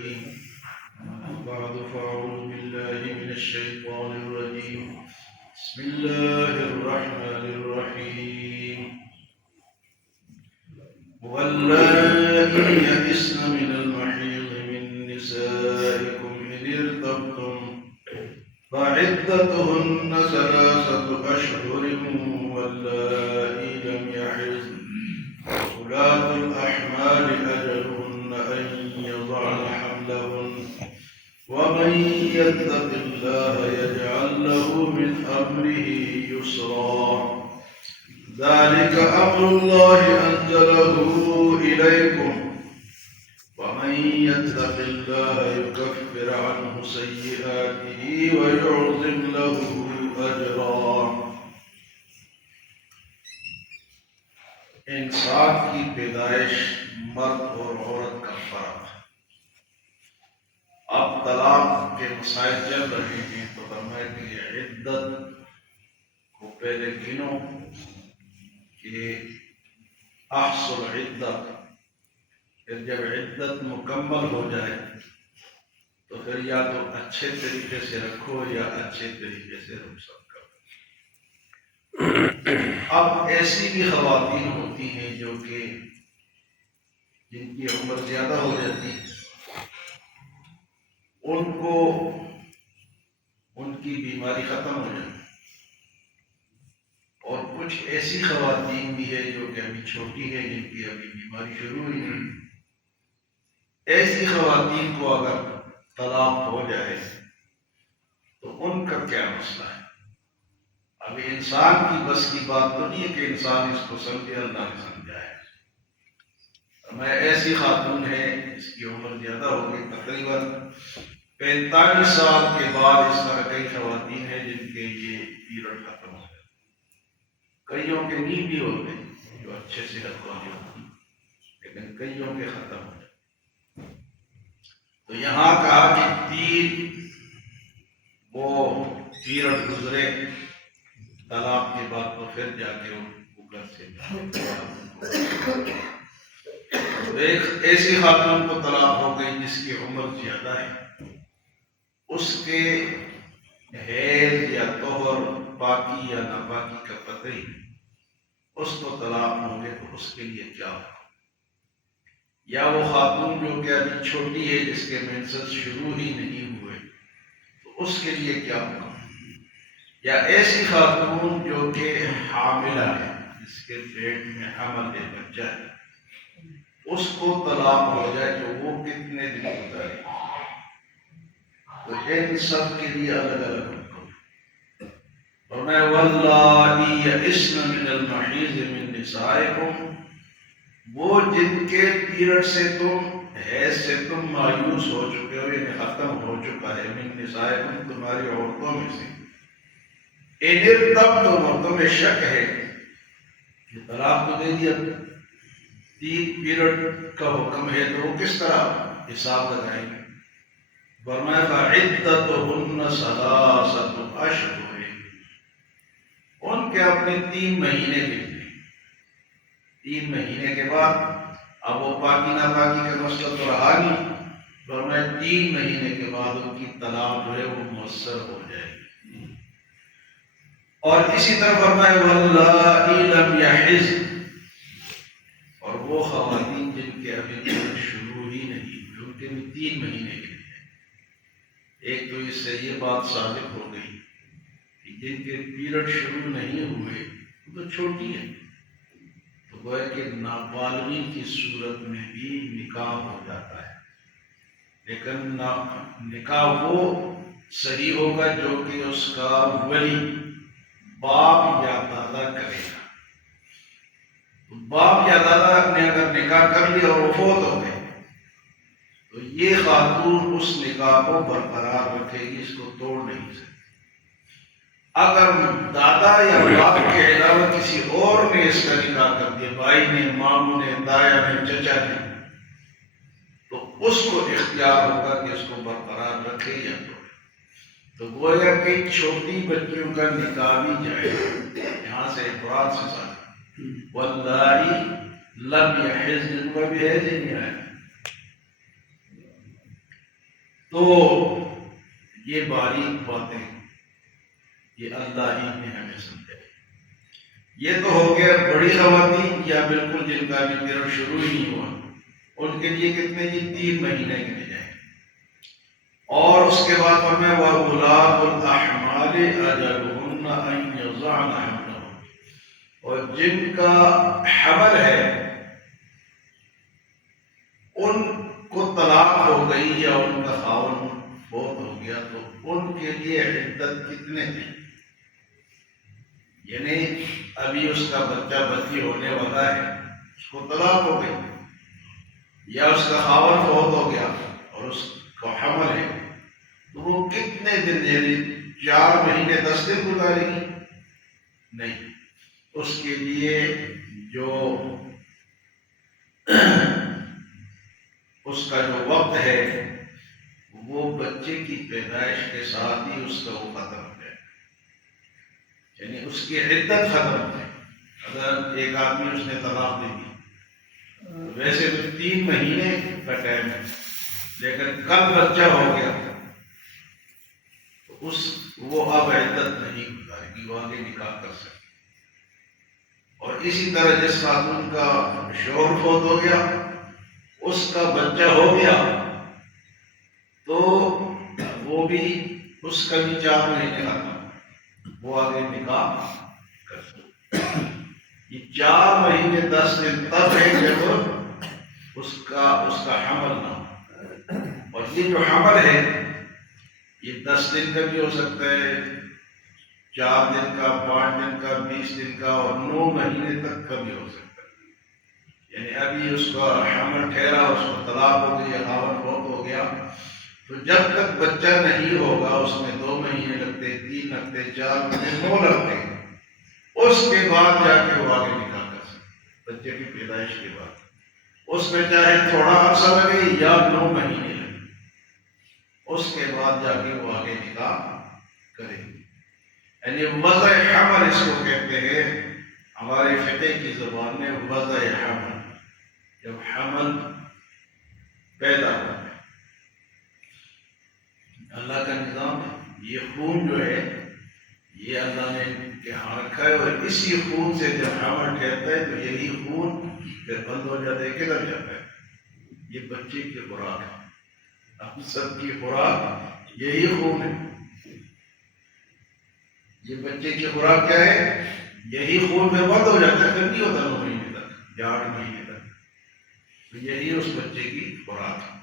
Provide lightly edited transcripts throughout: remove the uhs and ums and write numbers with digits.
الكريم. بعد فأعوذ بالله من الشيطان الرجيم. بسم الله الرحمن الرحيم. واللائي يئسن من المحيض من نسائكم إن ارتبتم فعدتهن 3 أشهر واللائي لم يحضن وأولاة الأحمال أجلهن أن يضعن حملهن ومن يتق الله يجعل له من أمره يسرا ذلك أمر الله أنزله إليكم ومن يتق الله يكفر عنه سيئاته ويعظم له أجرا. انسان کی پیدائش مرد اور عورت کا فرق. اب طلاق کے مسائل چل رہے ہیں تو فرمایا کہ یہ عدت کو پہلے گنو کہ احصل عدت، پھر جب عدت مکمل ہو جائے تو پھر یا تو اچھے طریقے سے رکھو یا اچھے طریقے سے رک سکو. اب ایسی بھی خواتین ہوتی ہیں جو کہ جن کی عمر زیادہ ہو جاتی ہے، ان کو ان کی بیماری ختم ہو جاتی ہے، اور کچھ ایسی خواتین بھی ہے جو کہ ابھی چھوٹی ہے، جن کی ابھی بیماری شروع ہوئی ہے. ایسی خواتین کو اگر طلاق ہو جائے تو ان کا کیا مسئلہ ہے؟ ابھی انسان کی بس کی بات تو نہیں ہے کہ انسان اس کو سمجھے، اللہ نے سمجھایا. میں ایسی خاتون ہے جس کی عمر زیادہ ہو گئی، تقریباً 45 سال کے بعد اس طرح کئی خواتین ہیں جن کے یہ پیریڈ ختم ہو گئے. کئیوں کے نہیں بھی ہوتے جو اچھے صحت والے ہوتے ہیں، لیکن کئیوں کے ختم ہو جاتے. تو یہاں کہا کہ 3 وہ پیریڈ گزرے طلاق کے بعد تو پھر جا کے وہ گھر سے ایک ایسی خاتون کو طلاق ہو گئی جس کی عمر زیادہ ہے، اس کے حیض یا طہر پاکی یا ناپاکی کا پتہ ہی نہیں، اس کو طلاق ہوں گے تو اس کے لیے کیا ہوگا؟ یا وہ خاتون جو کہ ابھی چھوٹی ہے جس کے مینسز شروع ہی نہیں ہوئے تو اس کے لیے کیا ہوگا؟ یا ایسی خاتون جو کہ حاملہ ہے، جس کے پیٹ میں حمل ہے، بچہ ہے، اس کو طلاق ہو جائے تو وہ کتنے دن گزارے؟ تو ان سب کے لیے الگ الگ حکم. اور میں واللائي يئسن من المحيض من نسائكم، وہ جن کے پیریڈ سے تم حیض سے تم مایوس ہو چکے ہو، یعنی ختم ہو چکا ہے، من نسائكم تمہاری عورتوں میں سے، ان ارتبتم تمہیں شک ہے کہ طلاق تو دے دیا، 3 پیریڈ کا حکم ہے تو وہ کس طرح حساب لگائیں گے؟ فرمایا فعدتهن 3 أشهر، ان کے اپنے 3 مہینے گزرے. 3 مہینے کے بعد اب وہ پاکی ناپاکی کا مسئلہ تو رہا نہیں، فرمایا 3 مہینے کے بعد ان کی طلاق جو ہے وہ مؤثر ہو جائے گی. اور اسی طرح فرمایا واللائي لم يحضن، اور وہ خواتین جن کے ابھی شروع ہی نہیں ہوئی، ان کے بھی 3 مہینے کے لیے. ایک تو اس سے یہ بات ثابت ہو گئی کہ جن کے پیریڈ شروع نہیں ہوئے وہ تو چھوٹی ہے، تو گویا کہ نابالغی کی صورت میں بھی نکاح ہو جاتا ہے. لیکن نکاح وہ صحیح ہوگا جو کہ اس کا ولی باپ یا دادا کرے گا. باپ یا دادا نے اگر نکاح کر لیا اور وہ فوت ہو گئے تو یہ خاتون اس نکاح کو برقرار رکھے گی، اس کو توڑ نہیں سکتی. اگر دادا یا باپ کے علاوہ کسی اور نے اس کا نکاح کر دیا، بھائی نے، ماموں نے، دایا نے، چچا نے، تو اس کو اختیار ہوگا کہ اس کو برقرار رکھے یا توڑے. تو گویا کہ چھوٹی بچیوں کا نکاح بھی جائے. یہاں سے افراد سے ساتھ واللائي لم يحضن، کا بھی حیض ہی نہیں آیا. تو یہ باریک باتیں یہ اللہ ہی نے ہمیں سمجھائی۔ یہ تو ہو گیا بڑی خواتین یا بالکل جن کا بھی پیریڈ شروع ہی نہیں ہوا، ان کے لیے کتنے جی 3 مہینے کے جائیں۔ اور اس کے بعد فرمایا وَأُولَاتُ الْأَحْمَالِ أَجَلُهُنَّ أَن يَضَعْنَ حَمْلَهُنَّ، اور جن کا حمل ہے ان کو طلاق ہو گئی یا ان کا خاوند فوت ہو گیا تو ان کے لیے عدت کتنے دن، یعنی ابھی اس کا بچہ بچی ہونے والا ہے، اس کو طلاق ہو گئی یا اس کا خاوند فوت ہو گیا اور اس کو حمل ہے، تو وہ کتنے دن، یعنی 4 مہینے 10 دن گزارے گی؟ نہیں، اس کے لیے جو اس کا جو وقت ہے وہ بچے کی پیدائش کے ساتھ ہی اس کا وہ ختم ہو جائے، یعنی اس کی عدت ختم ہو جائے۔ اگر ایک آدمی اس نے طلاق دے دی، ویسے تو 3 مہینے کا ٹائم ہے، لیکن کل بچہ ہو گیا تو وہ اب عدت نہیں گزارے گی، وہ آگے نکاح کر سکے۔ اور اسی طرح جس خاتون کا شوہر فوت ہو گیا، اس کا بچہ ہو گیا تو وہ بھی اس کا بھی 4 مہینے ختم، وہ آگے نکاح کر سکے۔ یہ 4 مہینے 10 دن تب ہے جب اس کا حمل نہ ہو، اور یہ جو حمل ہے یہ 10 دن کا بھی ہو سکتا ہے، 4 دن کا، 5 دن کا، 20 دن کا، اور 9 مہینے تک کا بھی ہو سکتا ہے۔ یعنی ابھی اس کا حمل ٹھہرا، اس کو طلاق ہو گئی یا خاوند فوت ہو گیا، تو جب تک بچہ نہیں ہوگا اس میں 2 مہینے لگتے، 3 لگتے، 4 مہینے، 9 لگتے، اس کے بعد جا کے وہ آگے نکاح کر سکتے، بچے کی پیدائش کے بعد۔ اس میں چاہے تھوڑا عرصہ لگے یا 9 مہینے لگے، اس کے بعد جا کے وہ آگے نکاح کرے گی۔ یعنی وضع حمل اس کو کہتے ہیں ہمارے فقہ کی زبان میں، وضع حمل، جب حمل پیدا ہوتا ہے۔ اللہ کا نظام ہے، یہ خون جو ہے یہ اللہ نے کے ہاں رکھا ہے، اور اسی خون سے جب حمل ٹھہرتا ہے تو یہی خون پھر بند ہو جاتا ہے، کدھر جاتا ہے؟ یہ بچے کی خوراک ہے، ہم سب کی خوراک یہی خون ہے۔ یہ بچے کی خوراک کیا ہے؟ یہی خون میں بند ہو جاتا ہے، پھر نہیں ہوتا 9 مہینے تک یا 8 مہینے تک، تو یہی اس بچے کی خوراک ہے۔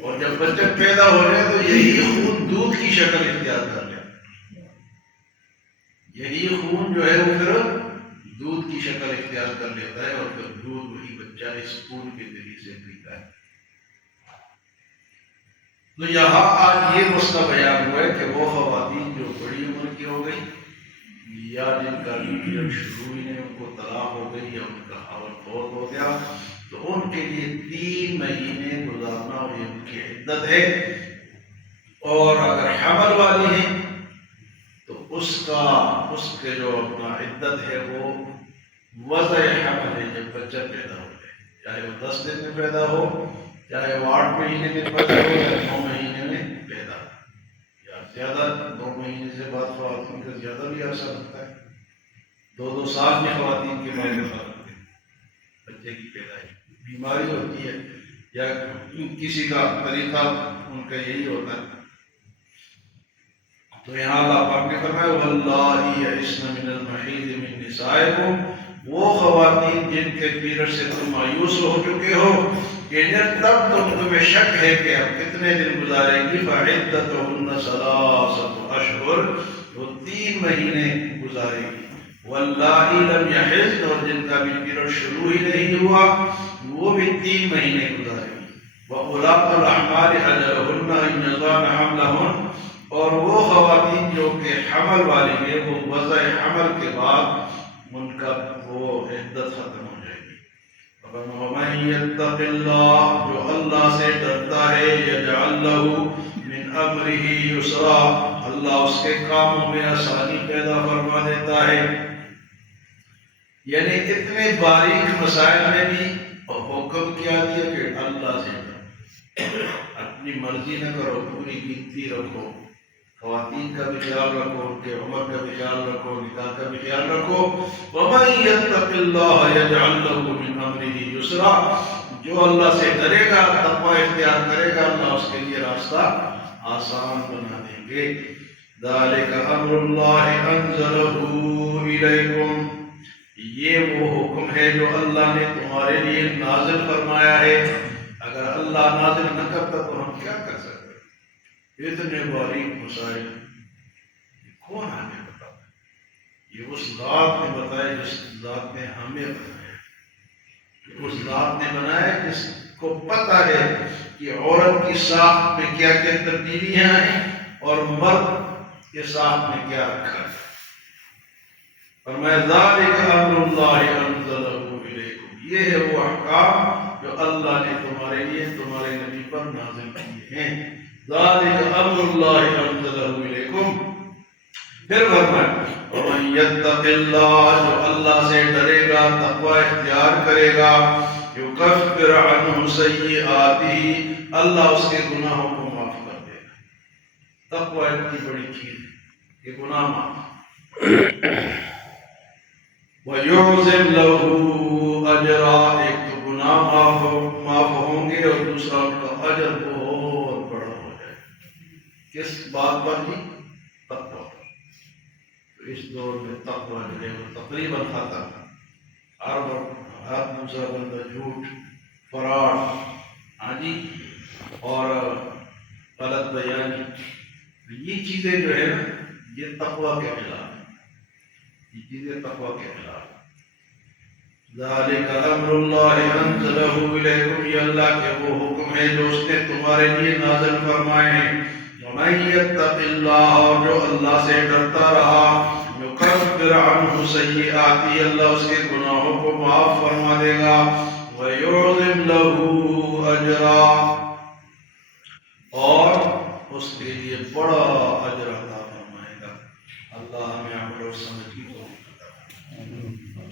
اور جب بچہ پیدا ہو جائے تو یہی خون دودھ کی شکل اختیار کر لے، یہی خون جو ہے وہ پھر دودھ کی شکل اختیار کر لیتا ہے، اور پھر دودھ وہی بچہ اس خون کے ذریعے سے پیتا ہے۔ تو یہاں آج یہ مسئلہ بیان ہوا ہے کہ وہ خواتین جو بڑی عمر کی ہو گئی یا جن کا پیریڈ شروع ہی نہیں، ان کو طلاق ہو گئی یا ان کا خاوند فوت ہو گیا، تو ان کے لیے 3 مہینے گزارنا اور یہ ان کی عدت ہے۔ اور اگر حمل والی ہیں تو اس کے جو اپنا عدت ہے وہ وضع حمل ہے، جب بچہ پیدا ہو جائے، چاہے وہ 10 دن میں پیدا ہو، چاہے وہ 8 مہینے میں پیدا ہو یا 9 مہینے میں پیدا ہو، یا زیادہ 2 مہینے سے بعد خواتین کا زیادہ بھی عرصہ لگتا ہے، 2 سال میں خواتین کے بارے میں فرق ہے، بچے کی پیدائش بیماری ہوتی ہے یا کسی کا طریقہ ان کا یہی ہوتا ہے۔ تو یہاں اللہ پاک نے فرمایا وَاللَّائِي يَئِسْنَ مِنَ الْمَحِيضِ مِن نِّسَائِكُمْ، وہ خواتین جن کے پیریڈ سے تم مایوس ہو چکے ہو کہ جب تک تمہیں شک ہے کہ اب کتنے دن گزارے گی، فَعِدَّتُهُنَّ 3 أَشْهُرٌ، وہ 3 مہینے گزارے گی۔ وَاللَّائِي لَمْ يَحِضْنَ، اور جن کا بھی پیریڈ شروع ہی نہیں ہوا وہ بھی 3 مہینے گزارے گی۔ وَأُولَاتُ الْأَحْمَالِ أَجَلُهُنَّ أَن يَضَعْنَ حَمْلَهُنَّ، اور وہ خواتین جو کہ حمل والی ہیں وہ وضع حمل کے بعد ان کا وہ عدت ختم ہو جائے گی۔ وَمَن يَتَّقِ اللَّهَ، جو اللہ سے ڈرتا ہے، يَجْعَلْ لَهُ مِنْ أَمْرِهِ يُسْرًا، اللہ اس کے کاموں میں آسانی پیدا فرما دیتا ہے۔ یعنی اتنے باریک مسائل میں بھی حکم کیا دیا کہ اللہ سے ڈرو، اپنی مرضی نہ کرو، پوری گنتی رکھو، خواتین کا بھی خیال رکھو، ان کے عمر کا بھی خیال رکھو، نکاح کا بھی خیال رکھو۔ وَمَن يَتَّقِ اللَّهَ يَجْعَل لَّهُ مِنْ أَمْرِهِ يُسْرًا، جو اللہ سے ڈرے گا، تقوی اختیار کرے گا، اللہ اس کے لیے راستہ آسان بنا دیں گے۔ ذَلِكَ أَمْرُ اللَّهِ أَنزَلَهُ إِلَيْكُمْ، یہ وہ حکم ہے جو اللہ نے تمہارے لیے نازل فرمایا ہے۔ اگر اللہ نازل نہ کرتا تو ہم کیا کر سکتے؟ اتنے باریک مسائل کون ہمیں بتاتا ہے؟ یہ اس ذات نے بتایا جس ذات نے ہمیں بنایا، اس ذات نے بنایا جس کو پتہ ہے کہ عورت کی ساخت میں کیا کیا تبدیلیاں ہیں اور مرد کے ساخت میں کیا رکھا ہے۔ فرمایا ذَلِكَ أَمْرُ اللَّهِ أَنزَلَهُ إِلَيْكُمْ، یہ ہے وہ احکام جو اللہ نے تمہارے لیے تمہارے نبی پر نازل کیے ہیں۔ ذَلِكَ أَمْرُ اللَّهِ أَنزَلَهُ إِلَيْكُمْ، پھر فرمایا وَمَن يَتَّقِ اللَّهَ، جو اللہ سے ڈرے گا، تقوی اختیار کرے گا، يُكَفِّرْ عَنْهُ سَيِّئَاتِهِ، اللہ اس کے گناہوں کو معاف کر دے گا۔ تقوی اتنی بڑی چیز ہے کہ گناہ معاف۔ وَيُعْظِمْ لَهُ أَجْرًا، ایک تو گناہ معاف ہوں گے اور دوسرا ان کا اجر بہت بڑا ہو جائے گا۔ کس بات پر ہی؟ تقوی پر۔ تو اس دور میں تقوی جو ہے وہ تقریباً ختم ہے۔ ہر دوسرا بندہ جھوٹ، فراڈ، ہاں جی، اور غلط بیانی، یہ چیزیں جو ہے نا یہ تقوی کے خلاف ہیں، یہ چیزیں تقوی کے خلاف ہیں۔ ذَلِكَ أَمْرُ اللَّهِ أَنزَلَهُ إِلَيْكُمْ، یہ اللہ کے وہ حکم ہے جو اس نے تمہارے لیے نازل فرمائے ہیں۔ وَمَن يَتَّقِ اللَّهَ، اور جو اللہ سے ڈرتا رہا، يُكَفِّرْ عَنْهُ سَيِّئَاتِهِ، اللہ اس کے گناہوں کو معاف فرما دے گا۔ وَيُعْظِمْ لَهُ أَجْرًا، اور اس کے لیے بڑا اجر عطا فرمائے گا۔ اللہ ہمیں